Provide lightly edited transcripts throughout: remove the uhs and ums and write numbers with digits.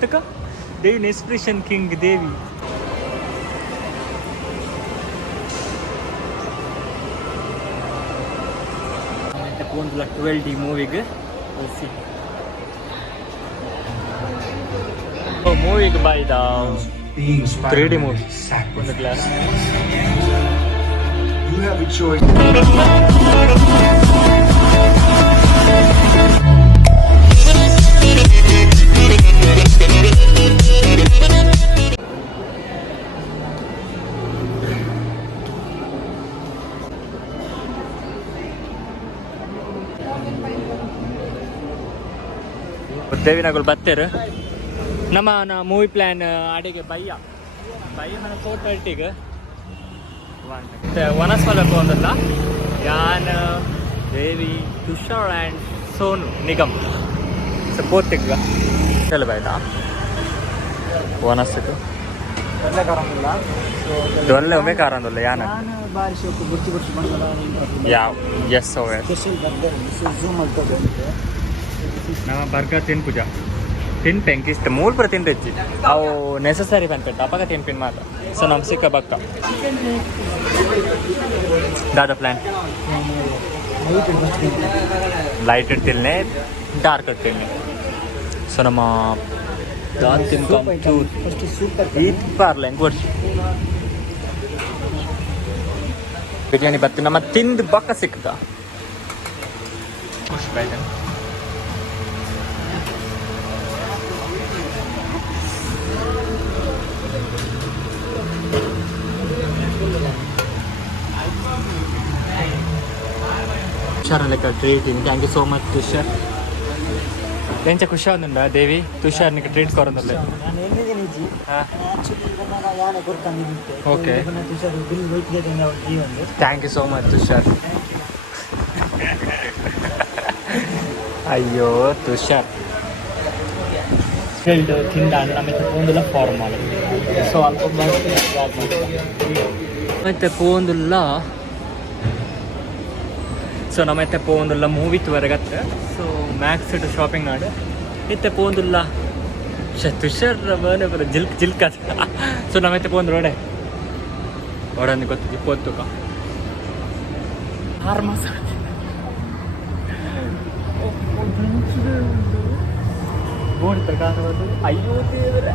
ತಕ ದೇವಿ inspiration king ದೇವಿ. ಒಂದು 12D ಮೂವಿಗೆ ಮೂವಿಗೆ ಬಾಯ್ದ 3D ಮೂವಿ ಒಂದು glass. You have a choice. ದೇವಿನಗಳು ಬತ್ತೇರು ನಮ್ಮ ಮೂವಿ ಪ್ಲ್ಯಾನ್ ಅಡಿಗೆ ಬಯ್ಯ ನನ್ನ 4:30 ವನಸ್ಮಲಕ್ಕೆ ಒಂದಲ್ಲ ಯಾನ್ ದೇವಿ ತುಷಾರ್ ಆ್ಯಂಡ್ ಸೋನು ನಿಗಮ್ ಸಪೋರ್ಟಿಗ ಚಲ ಬಾಯ್ದ ವನಸ್ಸು ದೊಲ್ಲೆ ಒಮ್ಮೆ ಕಾರಂದಲ್ಲ ಯಾನ ಯಾವ ಎಸ್ ಓ ನಮ್ಮ ಬರ್ಗರ್ ತಿನ್ ಪೂಜಾ ತಿನ್ ಪೆಂಕ್ ಇಷ್ಟ ಮೂರು ಪುರ ತಿಂಡಿಚ್ಚಿ ಅವು ನೆಸಸರಿ ಪೆನ್ ಪೆಟ್ಟು ಅಪ್ಪಗ ತಿನ್ ಪಿನ್ ಮಾತ್ರ ಸೊ ನಮ್ಗೆ ಸಿಕ್ಕ ಬಕ್ಕ ದಾದ ಪ್ಲ್ಯಾನ್ ಲೈಟ್ ಇಡ್ತಿಲ್ನೆ ಡಾರ್ಕ್ ಇಡ್ತೀನಿ ಸೊ ನಮ್ಮ ದಾಲ್ ತಿನ್ಕೊಂಡು ಈದ್ ಪಾರ್ಲೆ ಹೆಂಗೆ ಕೊಡ್ಸಿ ಬಿರಿಯಾನಿ ಬರ್ತೀನಿ ನಮ್ಮ ತಿಂದು ಬಕ್ಕ ಸಿಕ್ತಾ ಖುಷಿ ಬಾಯ್ದೆ. ತುಷಾರ್ ಲೆಕ್ಕ treat thank you so much Tushar. ಎಂಚ ಖುಷಿ ಆಗುಂಡ ದೇವಿ ತುಷಾರ್ ನಿಕ್ಕೆ ಟ್ರೀಟ್ ಕೊರಂದಲ್ಲ. Okay thank you so much Tushar. ಅಯ್ಯೋ ತುಷಾರ್ ತಿಂದ ನಮ್ಮತ್ತೆ ಪೋಂದುಲ್ಲ ಫಾರ್ಮ್ ಮಾಡಿ ಸೊ ಅಲ್ಪ ಮತ್ತೆ ಪೋಂದುಲ್ಲ ಸೊ ನಮ್ಮತ್ತೆ ಪೋಂದುಲ್ಲ ಮೂವಿ ತ್ವರೆಗತ್ತೆ ಸೊ ಮ್ಯಾಕ್ಸ್ ಇಟ್ಟು ಶಾಪಿಂಗ್ ಮಾಡಿ ಇತ್ತೆ ಪೋಂದುಲ್ಲ ತುಷಾರ್ ಮನೆ ಬರ ಜಿಲ್ಕ ಸೊ ನಮ್ಮತ್ತೆ ಪೋಂದು ರೋಡೆ ಒಡಂದು ಗೊತ್ತಿದ್ದು ಪೋತ್ತುಕ 6 ಮಾಸ ಬೋರ್ಡ್ ಕಾಣಬಹುದು. ಅಯ್ಯೋ ದೇವರ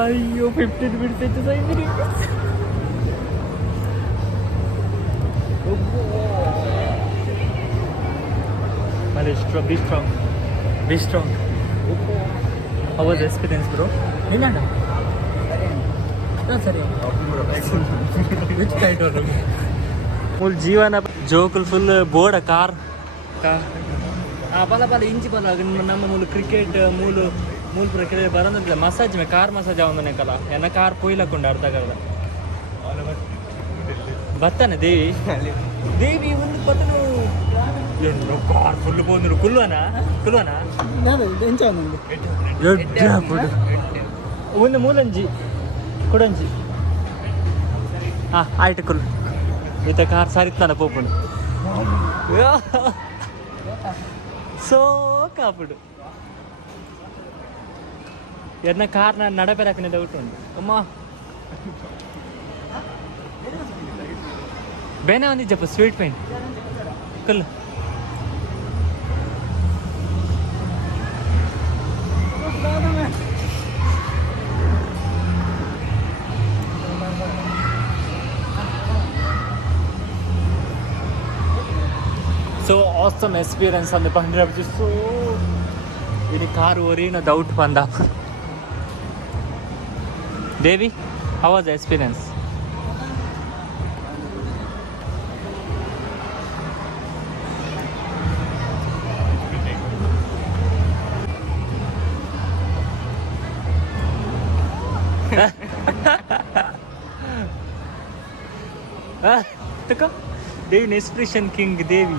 ಅಯ್ಯೋ 15 ಮಿನಿಟ್ಸ್ ಇತ್ತು ಸೈನ್ರಿ be strong. How was the experience, bro? Ninanda? ಸರಿ ವಿಚ್ ಕೈಟ್ ಅವರು ಫುಲ್ ಜೀವನ ಜೋಕುಲ್ ಫುಲ್ ಬೋರ್ಡ ಕಾರ್ ಬಲ ಇಂಚಿ ಬಲ ನಮ್ಮ ಮೂಲು ಕ್ರಿಕೆಟ್ ಮೂಲು ಪೂರ ಕ್ರಿಕೆಟ್ ಬರೋದಿಲ್ಲ ಮಸಾಜ್ ಮೇ ಕಾರ್ ಮಸಾಜ್ ಅವನೇ ಕಲ ಎನ್ನ ಕಾರ್ ಪೊಯ್ಲಕ್ಕೊಂಡು ಅರ್ಧ ಕಲ್ಲ ಬರ್ತಾನೆ ದೇವಿ ಒಂದು ಪತನು ಏನು ಕಾರ್ ಫುಲ್ ಬಂದ್ರು ಕುಲ್ವನಾ ಒಂದು ಮೂಲಂಜಿ ಕೊಡಂಜಿ ಆಯ್ತು ಕುಲ್ ಈತ ಕಾರ್ ಸಾರಿತ್ತಾನ ಪೋಪುಡು ಸೋ ಕಾಪುಡು ಎನ್ನ ಕಾರ್ನ ನಡಪೆರಾಕಿನ ಡೌಟ್ ಉಂಟು ಅಮ್ಮ ಬೇನೆ ಒಂದಿಜ್ಜಪ್ಪ ಸ್ವೀಟ್ ಪೈನ್ ಕಲ್ಲು So awesome experience on the Punjab. Just so in a car worrying doubt panda. Devi, how was the experience? Taka Devi Inspiration King Devi.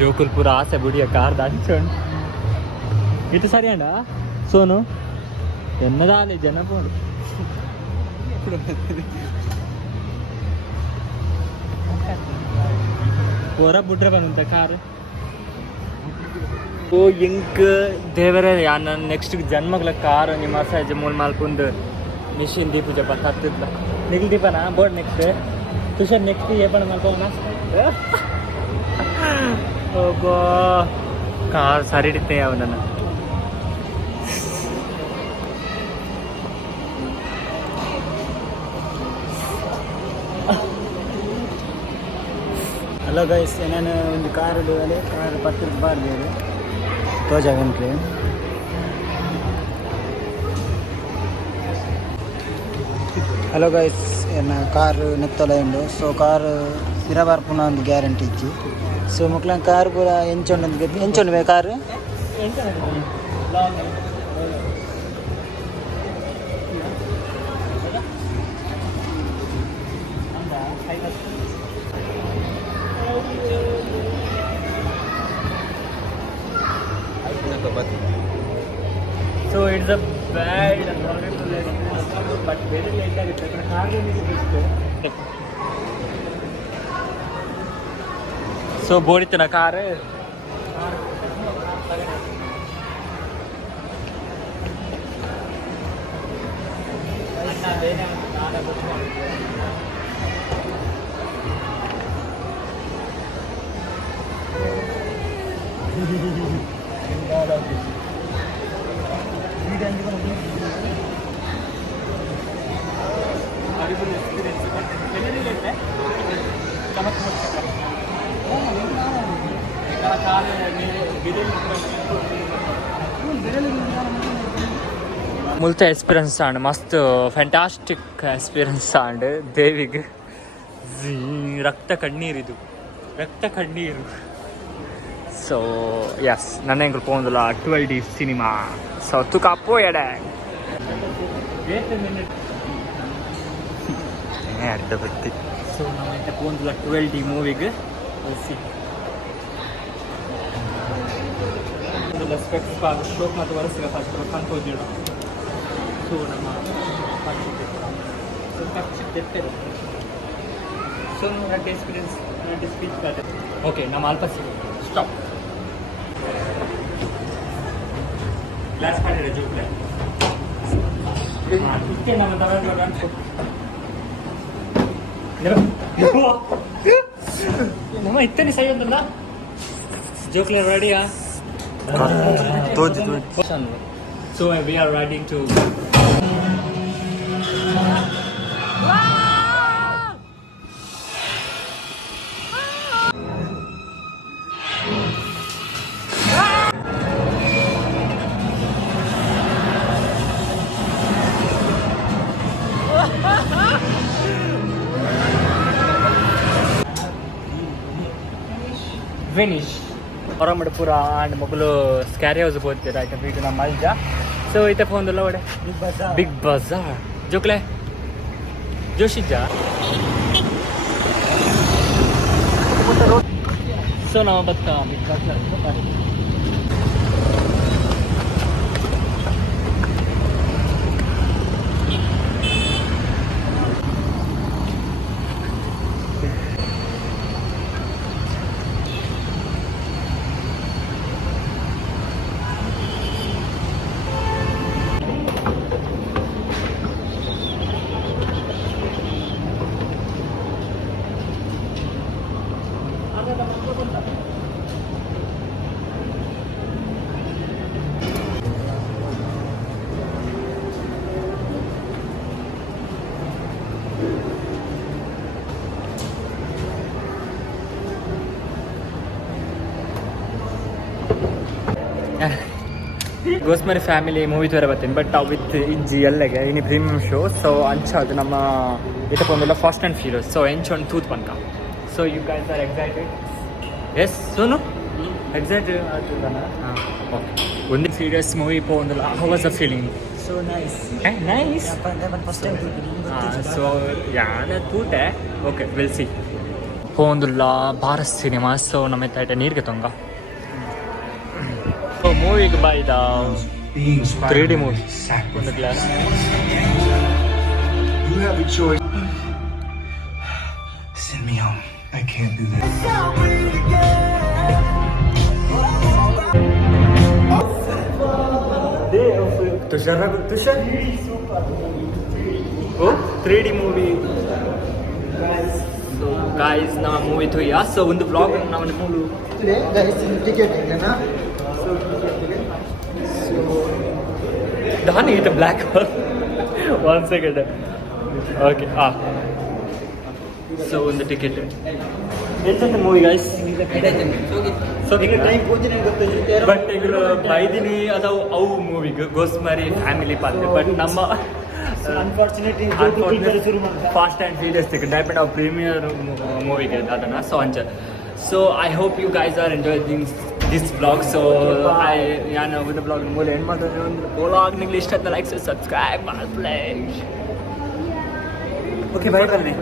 జోకులు పూర ఆశ బుడియ కార్ దాటించండి ఇది సరే అండా సోను ఎన్నదాలే జనపోడు ಪೂರ ಬಿಟ್ರೆ ಬಂದಂತ ಕಾರ್ ಓ ಇಂಕ್ ದೇವರೇ ನಾನು ನೆಕ್ಸ್ಟ್ ಜನ್ಮಗಳ ಕಾರ್ ನಿಮ್ಮ ಮಸಾಜ್ ಮೂಲ ಮಾಲ್ಪುಂದು ಮಿಷಿನ್ ದೀಪ ಜಪ ಹತ್ತಿದ್ಲ ನಿಲ್ ದೀಪನಾ ಬೋರ್ಡ್ ನೆಕ್ಸ್ಟ್ ತುಷಾರ್ ನೆಕ್ಸ್ಟ್ ಏ ಪಣ ಮಾಡ್ಕೋಣ ಒಬ್ಬ ಕಾರ್ ಸರಿ ಹಿಡಿತೆ ಅವನನ್ನ ಹಲೋ ಗೈಸ್ ನಾನು ಒಂದು ಕಾರ್ ಇಡುವಲ್ಲಿ ಕಾರ್ 10 ರೂಪಾಯಿ ತೋಜಾಗಂಟ್ರಿ ಹಲೋ ಗೈಸ್ ಏನು ಕಾರ್ ನೆತ್ತಲ ಉಂಡು ಸೊ ಕಾರ್ ಸಿರಬಾರ್ ಪುನಃ ಒಂದು ಗ್ಯಾರಂಟಿ ಇಜ್ಜಿ ಸೊ ಮಕ್ಳ ಕಾರ್ ಪೂರ ಎಂಚೊಂಡು ಬೇ car So it's a bad and horrible experience, but very late ಆಗುತ್ತೆ ಸೊ ಬೋಡಿತನ ಕಾರ್ ಮುಲ್ತ ಎಕ್ಸ್ಪೀರಿಯನ್ಸ್ ಆಂಡ್ ಮಸ್ತ್ ಫ್ಯಾಂಟಾಸ್ಟಿಕ್ ಎಕ್ಸ್ಪೀರಿಯನ್ಸ್ ಆಂಡ್ ದೇವಿಗೆ ರಕ್ತ ಕಣ್ಣೀರಿದು ರಕ್ತ ಕಣ್ಣೀರು ಸೊ ಎಸ್ ನನ್ನ ಹೆಂಗೆ ಪೋಂದಿಲ್ಲ 12D ಸಿನಿಮಾ ಸೊ ತುಕಾಪೋ ಎಡೆ ಅರ್ಧ ಬರ್ತಿ ಸೊ ನಾವೈತೆ ಪೋಂದಿಲ್ಲ 12D ಮೂವಿಗೆ ಸ್ಪೆಕ್ಸ್ ಸ್ಟ್ರೋಕ್ ಮತ್ತು ವರಸಿಗೆ ಫಸ್ಟ್ ಕನ್ಕೋಜಿಡು ಸೊ ನಮ್ಮ ಸೊ ನನ್ನ ಎಕ್ಸ್ಪೀರಿಯನ್ಸ್ ನನ್ನ ಸ್ಪೀಚ್ ಕಾದೆ ಓಕೆ ನಮ್ಮ ಅಲ್ಪ ಸ್ಟಾಪ್ ಗ್ಲಾಸ್ ಮಾಡಿದ್ರೆ ಜೋಕ್ಲೆ ಇದಕ್ಕೆ ನಮ್ಮ ತಗೊಂಡು ನಮ್ಮ ಇತ್ತನೇ ಸೈ ಒಂದಲ್ಲ ಜೋಕ್ಲೆ ರೆಡಿಯಾ So we are riding to finish. ಹೊರಮಡಪುರ ಆ್ಯಂಡ್ ಮೊಬಲು ಸ್ಕ್ಯಾರಿ ಹೌಸ್ ಹೋಗ್ತೀರ ಆಯ್ತಾ ಇದು ನಮ್ಮ ಅಲ್ಜ ಸೊ ಐತೆ ಫೋನ್ದಲ್ಲ ಒಡೆ ಬಿಗ್ ಬಜಾರ್ ಜೋಕ್ಲೆ ಜೋಶಿಜ್ಜ ಸೊ ನಾವು ಬತ್ತ ಬಿಗ್ ಬಜಾರ್ ಗೋಸ್ಮರಿ ಫ್ಯಾಮಿಲಿ ಮೂವಿ ತೋರ ಬರ್ತೀನಿ ಬಟ್ ವಿತ್ ಇಜ್ಜಿ ಎಲ್ಲಗೆ ಇನಿ ಪ್ರೀಮಿಯಂ ಶೋ ಸೊ ಅಂಚಾದ ನಮ್ಮ ಇಟ್ಟಕೊಂಡೆಲ್ಲ ಫಾಸ್ಟ್ ಆ್ಯಂಡ್ ಫ್ಯೂರಿಯಸ್ ಸೊ ಎಂಚೊಂದು ತೂತ್ ಪನ್ಕ so you guys are excited yes Sonu excited ಆಗ್ತದಲ್ಲ ಹಾಂ ಓಕೆ ಒಂದು ಸೀರಿಯಸ್ ಮೂವಿ ಪೋಂದಿಲ್ಲ how was a feeling so nice nice first time so ಯಾನ ತೂತೆ ಓಕೆ ವಿಲ್ ಸಿ ಪೋಂದುಲ್ಲ ಭಾರತ್ ಸಿನಿಮಾ. ಸೊ ನಮ್ಮ ಐಟ ನೀರಿಗೆ ತೊಂಗ ಮೂವಿಗೆ ಬಾಯ್ದ 3D ಮೂವಿ ಒಂದು glass. You have a choice. Send me home. I can't do that. Tushar ಓ 3D ಮೂವಿ. ಸೊ ಗಾಯ್ಸ್ ನಮ್ಮ ಮೂವಿ ತುಯ್ಯ. ಸೊ ಒಂದು ಬ್ಲಾಗ್ ನಾವು ಮೂಲು ಟಿಕೆಟ್ ಡಾನ್ ಈಟ್ ಬ್ಲ್ಯಾಕ್ 1 ಸೆಕೆಂಡ್. ಓಕೆ ಸೊ ಒಂದು ಟಿಕೆಟ್ ಎಂತ ಮೂವಿ ಗಾಯ್ಸ್. ಸೊ ಬಟ್ ಈಗ ಬೈದಿನಿ ಅದಾವು ಅವು ಮೂವಿಗೆ ಗೋಸ್ಮಾರಿ ಫ್ಯಾಮಿಲಿ ಪಾತ್ರ. ಬಟ್ ನಮ್ಮ Fast and Furious depend of premiere ಮೂವಿಗೆ ಅದನ್ನು. ಸೊ ಅಂಚ so I hope you guys are enjoy this blog. So ನಾನು ಒಂದು ಬ್ಲಾಗ್ ಮೂಲ ಏನು ಮಾಡಿದ್ರೆ ಒಂದು ಬ್ಲಾಗ್ ನಿಮ್ಗೆ ಇಷ್ಟ ಆಯ್ತು ಲೈಕ್ ಸಬ್ಸ್ಕ್ರೈಬ್ ಮಾಡ್ಲೇ. ಓಕೆ ಬೈ ಬನ್ನಿ.